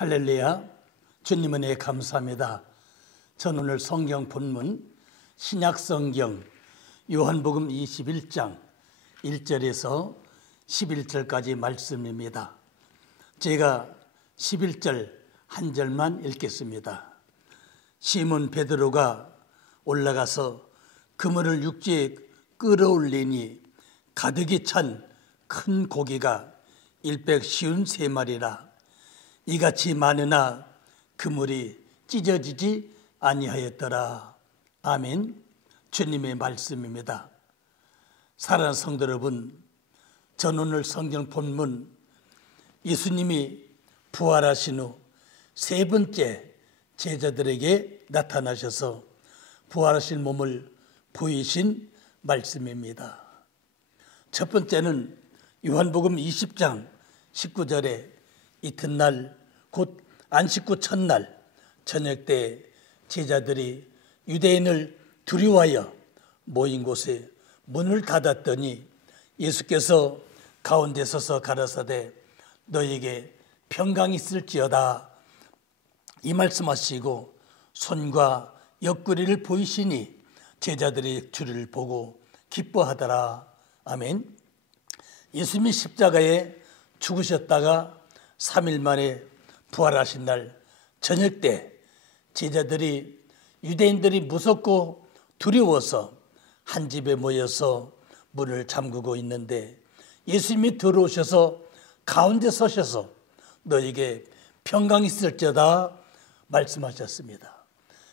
할렐루야, 주님 은혜에 감사합니다. 전 오늘 성경 본문 신약성경 요한복음 21장 1절에서 11절까지 말씀입니다. 제가 11절 한 절만 읽겠습니다. 시몬 베드로가 올라가서 그물을 육지에 끌어올리니 가득히 찬 큰 고기가 153마리라. 이같이 많으나 그물이 찢어지지 아니하였더라. 아멘. 주님의 말씀입니다. 사랑하는 성도 여러분, 전 오늘 성경 본문 예수님이 부활하신 후 세 번째 제자들에게 나타나셔서 부활하신 몸을 보이신 말씀입니다. 첫 번째는 요한복음 20장 19절에 이튿날 곧 안식구 첫날 저녁 때 제자들이 유대인을 두려워하여 모인 곳에 문을 닫았더니 예수께서 가운데 서서 가라사대 너에게 평강이 있을지어다 이 말씀하시고 손과 옆구리를 보이시니 제자들이 주를 보고 기뻐하더라. 아멘. 예수님이 십자가에 죽으셨다가 3일 만에 부활하신 날 저녁 때 제자들이 유대인들이 무섭고 두려워서 한 집에 모여서 문을 잠그고 있는데 예수님이 들어오셔서 가운데 서셔서 너에게 평강이 있을지어다 말씀하셨습니다.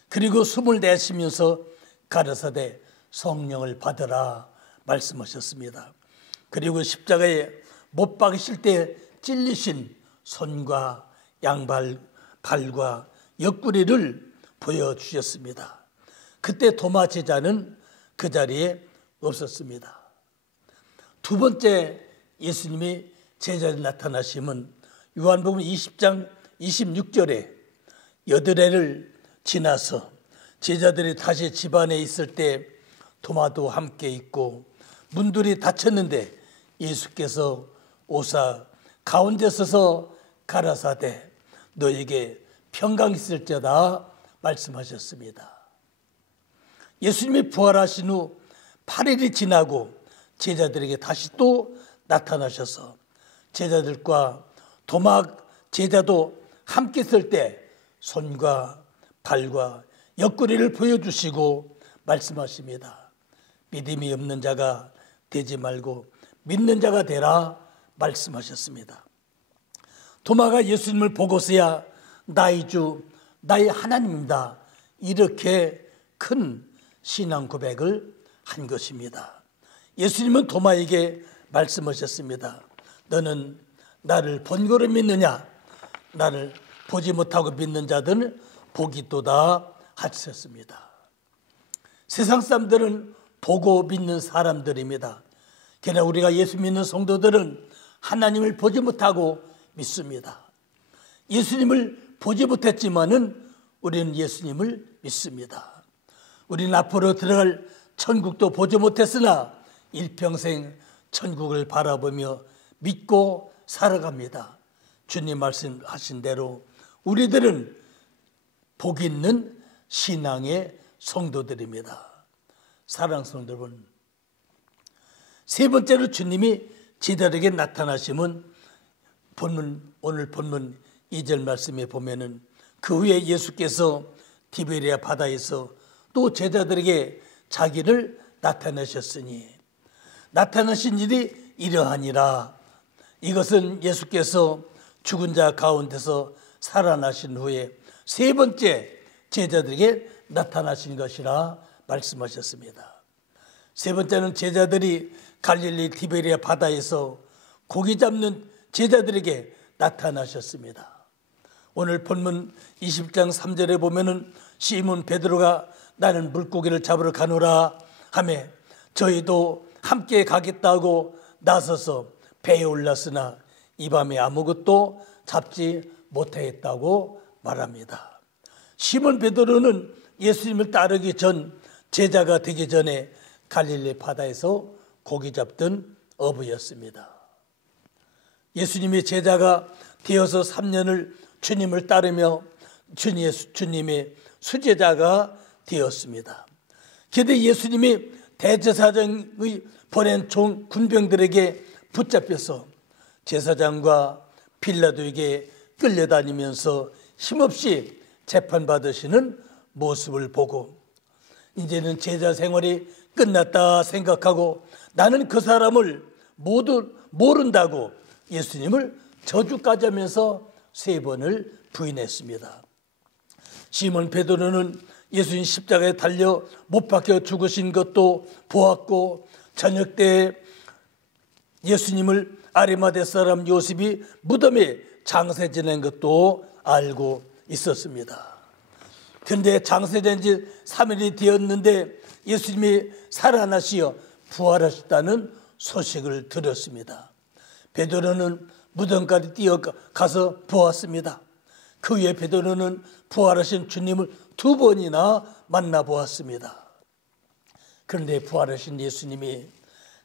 그리고 숨을 내쉬면서 가라사대 성령을 받으라 말씀하셨습니다. 그리고 십자가에 못 박으실 때 찔리신 손과 양발, 발과 옆구리를 보여주셨습니다. 그때 도마 제자는 그 자리에 없었습니다. 두 번째 예수님이 제자에 나타나심은 요한복음 20장 26절에 여드레를 지나서 제자들이 다시 집안에 있을 때 도마도 함께 있고 문들이 닫혔는데 예수께서 오사 가운데 서서 가라사대 너에게 평강 있을지어다 말씀하셨습니다. 예수님이 부활하신 후 8일이 지나고 제자들에게 다시 또 나타나셔서 제자들과 도마 제자도 함께 있을 때 손과 발과 옆구리를 보여주시고 말씀하십니다. 믿음이 없는 자가 되지 말고 믿는 자가 되라 말씀하셨습니다. 도마가 예수님을 보고서야 나의 주, 나의 하나님입니다. 이렇게 큰 신앙 고백을 한 것입니다. 예수님은 도마에게 말씀하셨습니다. 너는 나를 본거로 믿느냐? 나를 보지 못하고 믿는 자들은 복이 있도다 하셨습니다. 세상 사람들은 보고 믿는 사람들입니다. 그러나 우리가 예수 믿는 성도들은 하나님을 보지 못하고 믿습니다. 예수님을 보지 못했지만은 우리는 예수님을 믿습니다. 우리는 앞으로 들어갈 천국도 보지 못했으나 일평생 천국을 바라보며 믿고 살아갑니다. 주님 말씀하신 대로 우리들은 복 있는 신앙의 성도들입니다. 사랑하는 성도 여러분, 세 번째로 주님이 제자들에게 나타나심은 오늘 본문 2절 말씀에 보면은 그 후에 예수께서 디베리아 바다에서 또 제자들에게 자기를 나타내셨으니 나타나신 일이 이러하니라. 이것은 예수께서 죽은 자 가운데서 살아나신 후에 세 번째 제자들에게 나타나신 것이라 말씀하셨습니다. 세 번째는 제자들이 갈릴리 디베리아 바다에서 고기 잡는 제자들에게 나타나셨습니다. 오늘 본문 20장 3절에 보면은 시몬 베드로가 나는 물고기를 잡으러 가노라 하며 저희도 함께 가겠다고 나서서 배에 올랐으나 이 밤에 아무것도 잡지 못하였다고 말합니다. 시몬 베드로는 예수님을 따르기 전 제자가 되기 전에 갈릴리 바다에서 고기 잡던 어부였습니다. 예수님이 제자가 되어서 3년을 주님을 따르며 주님의 수제자가 되었습니다. 그런데 예수님이 대제사장의 보낸 군병들에게 붙잡혀서 제사장과 빌라도에게 끌려다니면서 힘없이 재판받으시는 모습을 보고 이제는 제자 생활이 끝났다 생각하고 나는 그 사람을 모두 모른다고 예수님을 저주까지 하면서 3번을 부인했습니다. 시몬 베드로는 예수님 십자가에 달려 못 박혀 죽으신 것도 보았고 저녁 때 예수님을 아리마대 사람 요셉이 무덤에 장사 지낸 것도 알고 있었습니다. 그런데 장사된 지 3일이 되었는데 예수님이 살아나시어 부활하셨다는 소식을 들었습니다. 베드로는 무덤까지 뛰어가서 보았습니다. 그 후에 베드로는 부활하신 주님을 2번이나 만나보았습니다. 그런데 부활하신 예수님이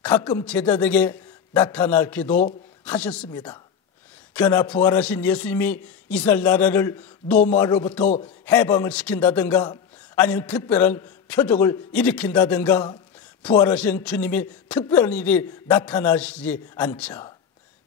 가끔 제자들에게 나타나기도 하셨습니다. 그러나 부활하신 예수님이 이스라엘 나라를 노마로부터 해방을 시킨다든가 아니면 특별한 표적을 일으킨다든가 부활하신 주님이 특별한 일이 나타나시지 않자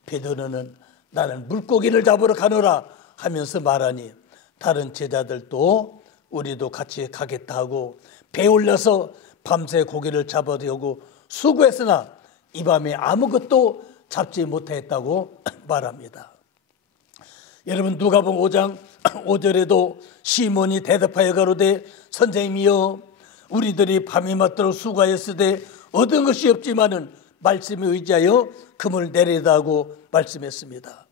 베드로는 나는 물고기를 잡으러 가노라 하면서 말하니 다른 제자들도 우리도 같이 가겠다 하고 배에 올려서 밤새 고기를 잡으려고 수고했으나 이 밤에 아무것도 잡지 못했다고 말합니다. 여러분 누가복음 5장 5절에도 시몬이 대답하여 가로되 선생님이여 우리들이 밤이 맞도록 수고하였으되 얻은 것이 없지만은 말씀에 의지하여 그물 내리다고 말씀했습니다.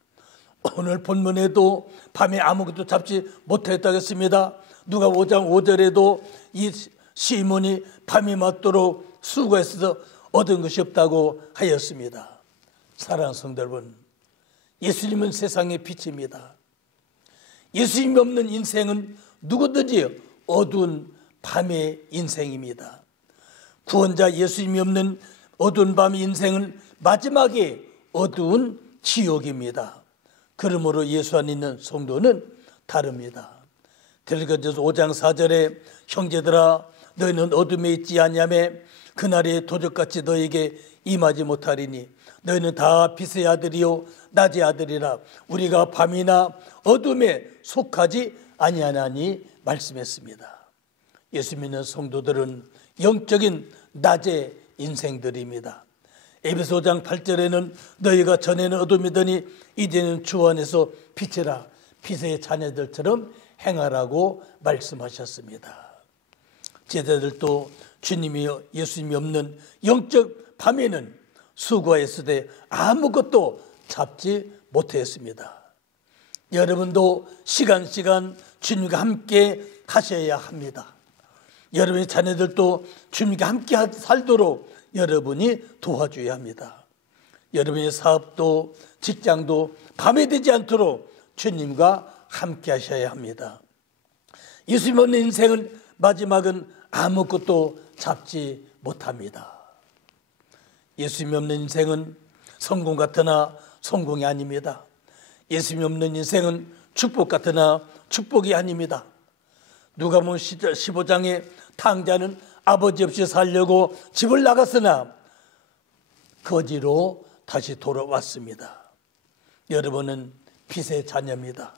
오늘 본문에도 밤에 아무것도 잡지 못했다고 했습니다. 누가복음 5장 5절에도 이 시몬이 밤이 맞도록 수고해서 얻은 것이 없다고 하였습니다. 사랑하는 성도 여러분, 예수님은 세상의 빛입니다. 예수님이 없는 인생은 누구든지 어두운 밤의 인생입니다. 구원자 예수님이 없는 어두운 밤의 인생은 마지막에 어두운 지옥입니다. 그러므로 예수 안에 있는 성도는 다릅니다. 데살로니가서 5장 4절에 형제들아 너희는 어둠에 있지 아니하며 그날에 도적같이 너에게 임하지 못하리니 너희는 다 빛의 아들이요 낮의 아들이라 우리가 밤이나 어둠에 속하지 아니하나니 말씀했습니다. 예수 믿는 성도들은 영적인 낮의 인생들입니다. 에베소 5장 8절에는 너희가 전에는 어둠이더니 이제는 주 안에서 빛이라 빛의 자녀들처럼 행하라고 말씀하셨습니다. 제자들도 주님이 예수님이 없는 영적 밤에는 수고했을 때 아무것도 잡지 못했습니다. 여러분도 시간 주님과 함께 하셔야 합니다. 여러분의 자녀들도 주님과 함께 살도록 여러분이 도와줘야 합니다. 여러분의 사업도 직장도 밤에 되지 않도록 주님과 함께 하셔야 합니다. 예수님 없는 인생은 마지막은 아무것도 잡지 못합니다. 예수님 없는 인생은 성공 같으나 성공이 아닙니다. 예수님 없는 인생은 축복 같으나 축복이 아닙니다. 누가복음 15장에 탕자는 아버지 없이 살려고 집을 나갔으나 거지로 다시 돌아왔습니다. 여러분은 빛의 자녀입니다.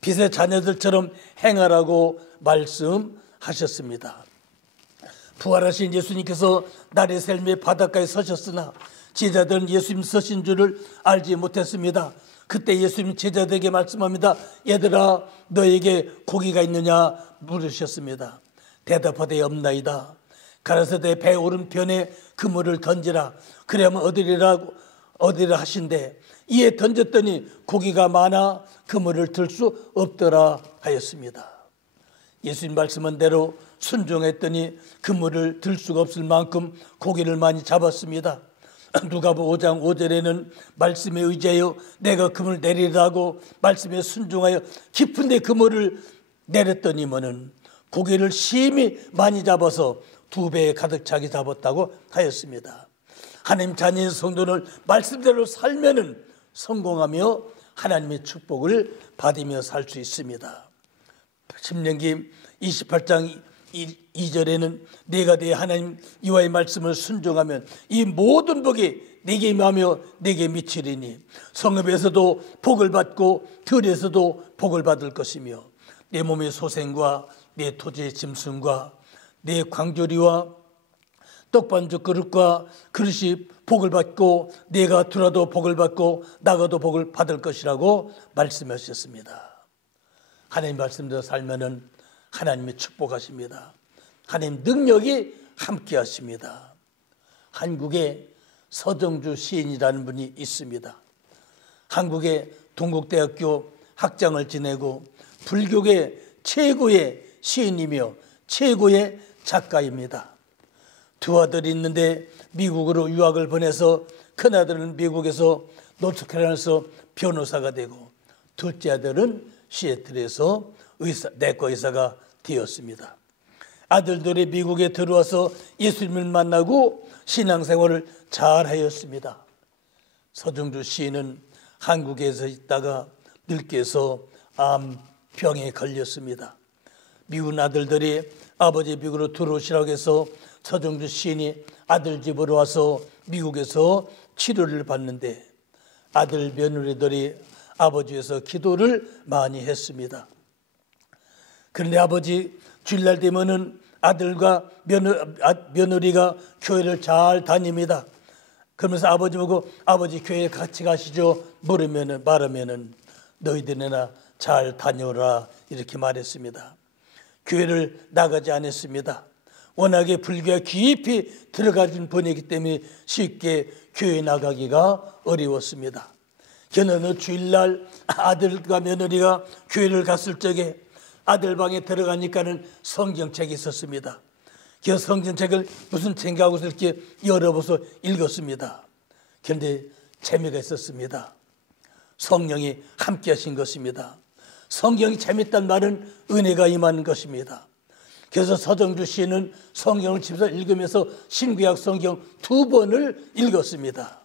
빛의 자녀들처럼 행하라고 말씀하셨습니다. 부활하신 예수님께서 날의 삶의 바닷가에 서셨으나 제자들은 예수님 서신 줄을 알지 못했습니다. 그때 예수님 제자들에게 말씀합니다. 얘들아 너에게 고기가 있느냐 물으셨습니다. 대답하되 없나이다. 가라사대 배 오른편에 그물을 던지라. 그러면 얻으리라 하신대. 이에 던졌더니 고기가 많아 그물을 들 수 없더라 하였습니다. 예수님 말씀한 대로 순종했더니 그물을 들 수가 없을 만큼 고기를 많이 잡았습니다. 누가복음 5장 5절에는 말씀에 의지하여 내가 그물을 내리라고 말씀에 순종하여 깊은 데 그물을 내렸더니만은 고기를 심히 많이 잡아서 2배에 가득 차게 잡았다고 하였습니다. 하나님 자녀의 성도는 말씀대로 살면은 성공하며 하나님의 축복을 받으며 살 수 있습니다. 신명기 28장 2절에는 내가 내 하나님 여호와의 말씀을 순종하면 이 모든 복이 내게 임하며 내게 미치리니 성읍에서도 복을 받고 들에서도 복을 받을 것이며 내 몸의 소생과 내 토지의 짐승과 내 광조리와 떡반죽 그릇과 그릇이 복을 받고 내가 들어도 복을 받고 나가도 복을 받을 것이라고 말씀하셨습니다. 하나님 말씀대로 살면은 하나님이 축복하십니다. 하나님 능력이 함께 하십니다. 한국에 서정주 시인이라는 분이 있습니다. 한국의 동국대학교 학장을 지내고 불교계 최고의 시인이며 최고의 작가입니다. 두 아들이 있는데 미국으로 유학을 보내서 큰아들은 미국에서 노스캐롤라이나에서 변호사가 되고 둘째 아들은 시애틀에서 내과 의사가 되었습니다. 아들들이 미국에 들어와서 예수님을 만나고 신앙생활을 잘 하였습니다. 서정주 시인은 한국에서 있다가 늙게서 암병에 걸렸습니다. 미국 아들들이 아버지 미국으로 들어오시라고 해서 서정주 시인이 아들 집으로 와서 미국에서 치료를 받는데 아들 며느리들이 아버지에서 기도를 많이 했습니다. 그런데 아버지 주일날 되면은 아들과 며느리가 교회를 잘 다닙니다. 그러면서 아버지 보고 아버지 교회 같이 가시죠 말하면은 너희들이나 잘 다녀라 이렇게 말했습니다. 교회를 나가지 않았습니다. 워낙에 불교에 깊이 들어가진 분이기 때문에 쉽게 교회 나가기가 어려웠습니다. 그러나 주일날 아들과 며느리가 교회를 갔을 적에 아들 방에 들어가니까는 성경책이 있었습니다. 그 성경책을 무슨 생각하고 이렇게 열어보서 읽었습니다. 그런데 재미가 있었습니다. 성령이 함께 하신 것입니다. 성경이 재밌단 말은 은혜가 임하는 것입니다. 그래서 서정주 씨는 성경을 집에서 읽으면서 신구약 성경 2번을 읽었습니다.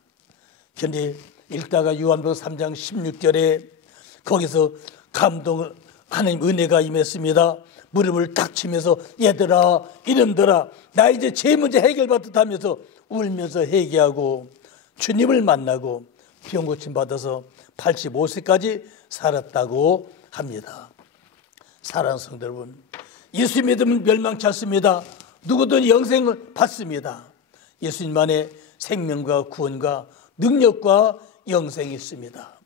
그런데 읽다가 요한복음 3장 16절에 거기서 하나님 은혜가 임했습니다. 무릎을 탁 치면서 얘들아 이놈들아 나 이제 제 문제 해결받았다 하면서 울면서 회개하고 주님을 만나고 병 고침 받아서 85세까지 살았다고 합니다. 사랑하는 성도 여러분, 예수 믿으면 멸망치 않습니다. 누구든 영생을 받습니다. 예수님만의 생명과 구원과 능력과 영생이 있습니다.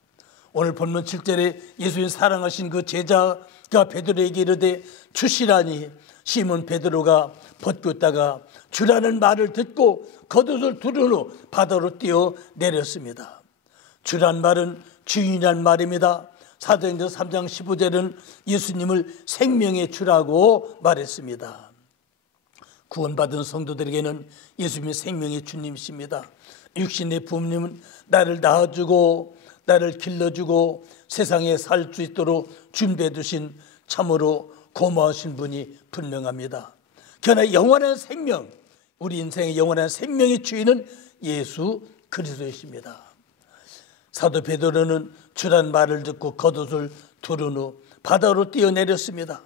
오늘 본문 7절에 예수님 사랑하신 그 제자가 베드로에게 이르되 주시라니 시몬 베드로가 벗고 있다가 주라는 말을 듣고 겉옷을 두른 후 바다로 뛰어 내렸습니다. 주란 말은 주인이란 말입니다. 사도행전 3장 15절은 예수님을 생명의 주라고 말했습니다. 구원받은 성도들에게는 예수님이 생명의 주님이십니다. 육신의 부모님은 나를 낳아주고 나를 길러주고 세상에 살 수 있도록 준비해 두신 참으로 고마우신 분이 분명합니다. 그러나 영원한 생명, 우리 인생의 영원한 생명의 주인은 예수 그리스도이십니다. 사도 베드로는 주란 말을 듣고 겉옷을 두른 후 바다로 뛰어내렸습니다.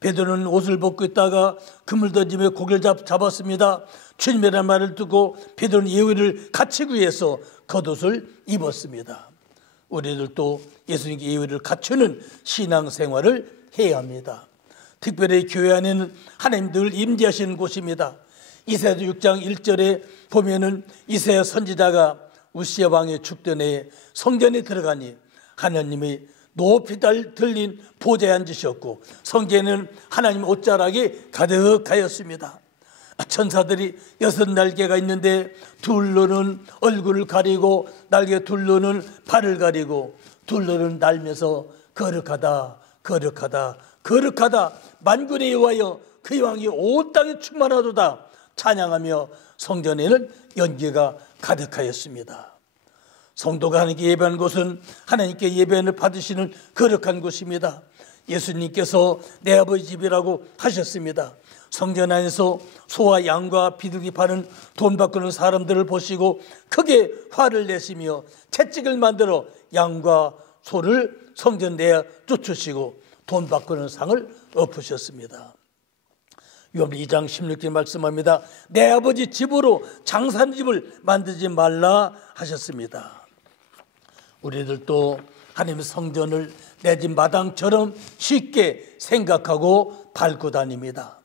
베드로는 옷을 벗고 있다가 그물 던짐에 고개를 잡았습니다. 주님이란 말을 듣고 베드로는 예의를 갖추기 위해서 겉옷을 입었습니다. 우리들도 예수님께 예의를 갖추는 신앙생활을 해야 합니다. 특별히 교회 안에는 하나님 늘 임재하시는 곳입니다. 이사야 6장 1절에 보면은 이사야 선지자가 우시야 왕의 죽던 해에 성전에 들어가니 하나님이 높이 들린 보좌에 앉으셨고 성전에는 하나님 옷자락이 가득하였습니다. 천사들이 6날개가 있는데 둘로는 얼굴을 가리고 날개 둘로는 발을 가리고 둘로는 날면서 거룩하다 거룩하다 거룩하다 만군의 여호와여 그 왕이 온 땅에 충만하도다 찬양하며 성전에는 연기가 가득하였습니다. 성도가 하나님께 예배하는 곳은 하나님께 예배를 받으시는 거룩한 곳입니다. 예수님께서 내 아버지 집이라고 하셨습니다. 성전 안에서 소와 양과 비둘기 파는 돈 바꾸는 사람들을 보시고 크게 화를 내시며 채찍을 만들어 양과 소를 성전 내에 쫓으시고 돈 바꾸는 상을 엎으셨습니다. 요한복음 2장 16절 말씀합니다. 내 아버지 집으로 장사하는 집을 만들지 말라 하셨습니다. 우리들도 하나님의 성전을 내 집 마당처럼 쉽게 생각하고 밟고 다닙니다.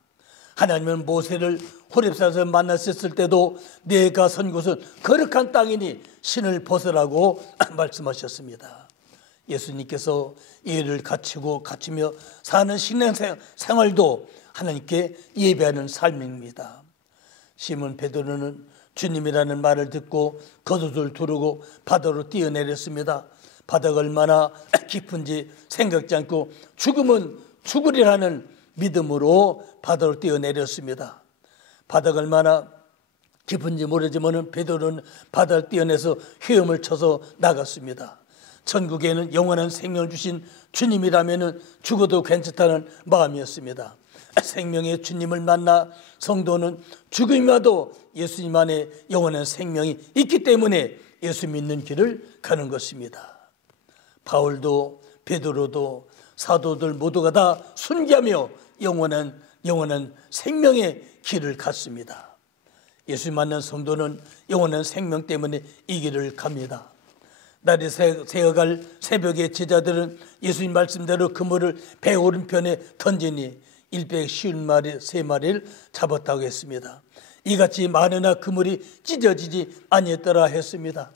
하나님은 모세를 호렙산에서 만났을 때도 내가 선 곳은 거룩한 땅이니 신을 벗으라고 말씀하셨습니다. 예수님께서 예를 갖추며 사는 신앙 생활도 하나님께 예배하는 삶입니다. 시몬 베드로는 주님이라는 말을 듣고 겉옷을 두르고 바다로 뛰어내렸습니다. 바다가 얼마나 깊은지 생각지 않고 죽으면 죽으리라는 믿음으로 바다로 뛰어내렸습니다. 바다가 얼마나 깊은지 모르지만 베드로는 바다를 뛰어내서 헤엄을 쳐서 나갔습니다. 천국에는 영원한 생명을 주신 주님이라면 죽어도 괜찮다는 마음이었습니다. 생명의 주님을 만나 성도는 죽음이 와도 예수님 안에 영원한 생명이 있기 때문에 예수 믿는 길을 가는 것입니다. 바울도 베드로도 사도들 모두가 다 순교하며 영원한 생명의 길을 갔습니다. 예수 만난 성도는 영원한 생명 때문에 이 길을 갑니다. 날이 새어갈 새벽에 제자들은 예수님 말씀대로 그물을 배 오른편에 던지니 153마리를 잡았다고 했습니다. 이같이 많으나 그물이 찢어지지 아니했더라 했습니다.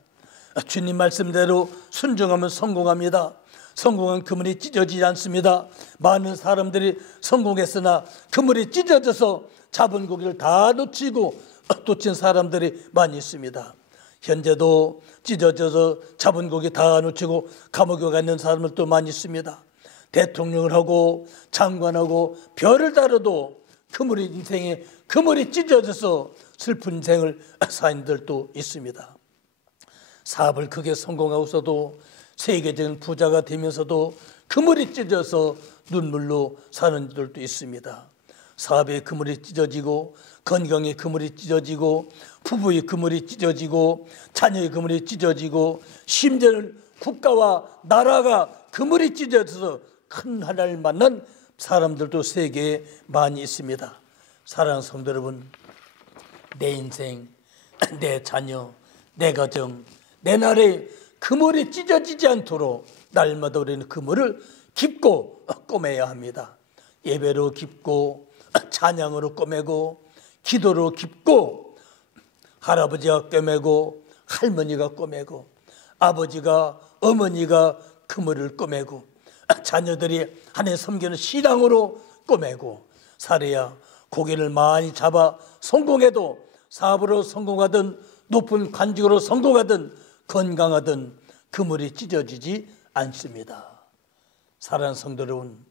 주님 말씀대로 순종하면 성공합니다. 성공한 그물이 찢어지지 않습니다. 많은 사람들이 성공했으나 그물이 찢어져서 잡은 고기를 다 놓치고 놓친 사람들이 많이 있습니다. 현재도 찢어져서 잡은 고기 다 놓치고 감옥에 가 있는 사람들도 많이 있습니다. 대통령을 하고 장관하고 별을 다뤄도 인생에 그물이 찢어져서 슬픈 인생을 사인들도 있습니다. 사업을 크게 성공하고서도 세계적인 부자가 되면서도 그물이 찢어서 눈물로 사는 이들도 있습니다. 사업의 그물이 찢어지고 건강의 그물이 찢어지고 부부의 그물이 찢어지고 자녀의 그물이 찢어지고 심지어는 국가와 나라가 그물이 찢어져서 큰 하나님을 만난 사람들도 세계에 많이 있습니다. 사랑하는 성도 여러분, 내 인생, 내 자녀, 내 가정, 내 나라에 그물이 찢어지지 않도록 날마다 우리는 그물을 깊고 꼬매야 합니다. 예배로 깊고 찬양으로 꼬매고 기도로 깊고 할아버지가 꼬매고 할머니가 꼬매고 아버지가 어머니가 그물을 꼬매고 자녀들이 하나님 섬기는 신앙으로 꼬매고 살아야 고기를 많이 잡아 성공해도 사업으로 성공하든 높은 관직으로 성공하든 건강하든 그물이 찢어지지 않습니다. 사랑하는 성도 여러분,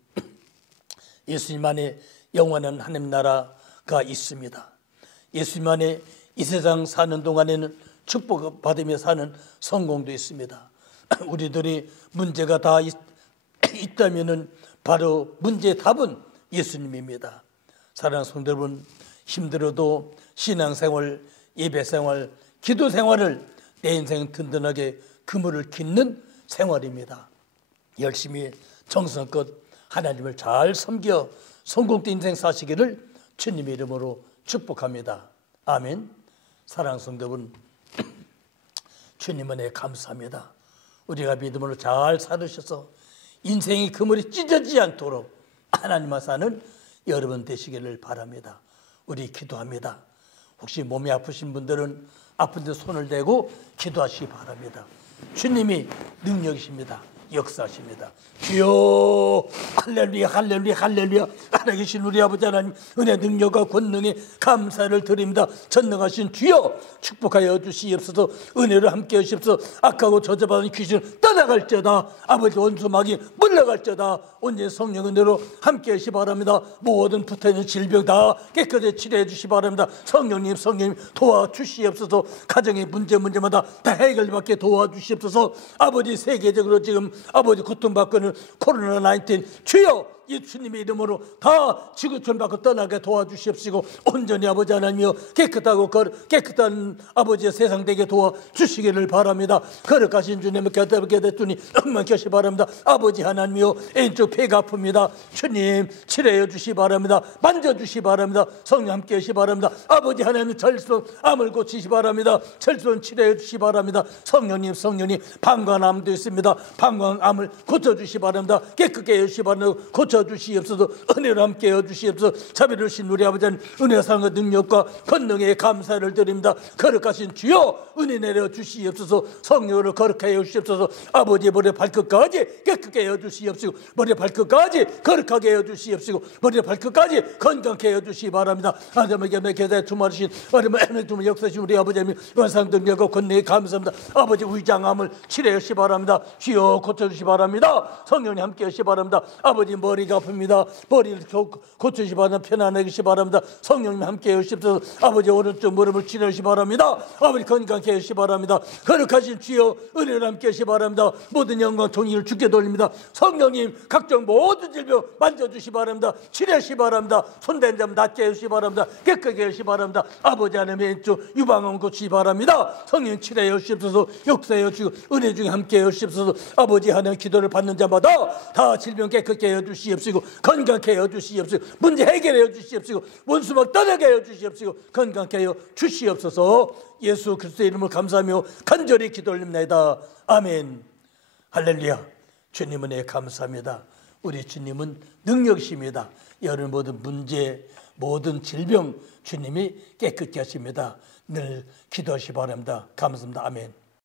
예수님 안에 영원한 하나님 나라가 있습니다. 예수님 안에 이 세상 사는 동안에는 축복받으며 사는 성공도 있습니다. 우리들이 문제가 다 있다면 바로 문제의 답은 예수님입니다. 사랑하는 성도 여러분, 힘들어도 신앙생활, 예배생활, 기도생활을 내 인생 든든하게 그물을 깃는 생활입니다. 열심히 정성껏 하나님을 잘 섬겨 성공된 인생 사시기를 주님의 이름으로 축복합니다. 아멘. 사랑하는 성도 여러분, 주님 은혜 감사합니다. 우리가 믿음으로 잘 살으셔서 인생의 그물이 찢어지지 않도록 하나님만 사는 여러분 되시기를 바랍니다. 우리 기도합니다. 혹시 몸이 아프신 분들은 아픈 데 손을 대고 기도하시기 바랍니다. 주님이 능력이십니다. 역사하십니다. 주여 할렐루야 할렐루야 할렐루야. 하나님 계신 우리 아버지 하나님 은혜 능력과 권능에 감사를 드립니다. 전능하신 주여 축복하여 주시옵소서. 은혜로 함께 하시옵소서. 악하고 저주받은 귀신을 떠나갈지어다. 아버지 원수막이 물러갈지어다. 온전히 성령 은혜로 함께 하시기 바랍니다. 모든 붙어있는 질병 다 깨끗이 치료해 주시기 바랍니다. 성령님 도와주시옵소서. 가정의 문제마다 다 해결받게 도와주시옵소서. 아버지 세계적으로 지금 아버지 고통받고 있는 코로나19 주여 예수님의 이름으로 다 지구촌 밖으로 떠나게 도와주시옵시고 온전히 아버지 하나님이여 깨끗한 아버지의 세상 되게 도와주시기를 바랍니다. 거룩하신 주님을 곁에 대주니 엄만 계시 바랍니다. 아버지 하나님이여 왼쪽 배가 아픕니다. 주님 치료해 주시 바랍니다. 만져주시 바랍니다. 성령 함께 하시 바랍니다. 아버지 하나님 절손 암을 고치시 바랍니다. 절손 치료해 주시 바랍니다. 성령님 방광암도 있습니다. 방광암을 고쳐주시 바랍니다. 깨끗게 해주시 바랍니다. 고쳐주시옵소서. 은혜로 함께 해주시옵소서. 자비로우신 우리 아버지 하나님 은혜 사랑과 능력과 권능에 감사를 드립니다. 거룩하신 주여 은혜 내려 주시옵소서. 성령으로 거룩하여 주시옵소서. 아버지 머리 발끝까지 깨끗게 해주시옵시고 머리 발끝까지 거룩하게 해주시옵시고 머리 발끝까지 건강케 해주시 바랍니다. 하나님에게 계좌에 주마르신 하나님의 주마 역사신 우리 아버지 하나님 원상 능력과 권능에 감사합니다. 아버지 위장암을 치료해 주시 바랍니다. 주여 고쳐주시 바랍니다. 성령님 함께 하시 바랍니다. 아버지 머리가 아픕니다. 머리를 고쳐주시 바랍니다. 편안하게 하시 바랍니다. 성령님 함께 하시옵소서. 아버지 오른쪽 무릎을 치료해 주시 바랍니다. 아버지 건강케 하시 바랍니다. 거룩하신 주여 은혜를 함께 하시 바랍니다. 모든 영광 종의를 주께 돌립니다. 성령님 각종 모든 질병 만져주시 바랍니다. 치료하시 바랍니다. 손댄 점 낫게 해주시 바랍니다. 깨끗하게 해주시 바랍니다. 아버지 하나님의 왼쪽 유방암 고치시 바랍니다. 성령 치료해 주시옵소서. 역사해 주시고 은혜 중에 함께 해 주시옵소서. 아버지 하나님 기도를 받는 자마다 다 질병 깨끗게 해 주시옵시고 건강케 해 주시옵시고 문제 해결해 주시옵시고 원수막 떠나게 해 주시옵시고 건강케 해 주시옵소서. 예수 그리스도의 이름을 감사하며 간절히 기도 올립니다. 아멘. 할렐루야. 주님 은혜 감사합니다. 우리 주님은 능력이십니다. 여러분 모든 문제 모든 질병 주님이 깨끗게 하십니다. 늘 기도하시 바랍니다. 감사합니다. 아멘.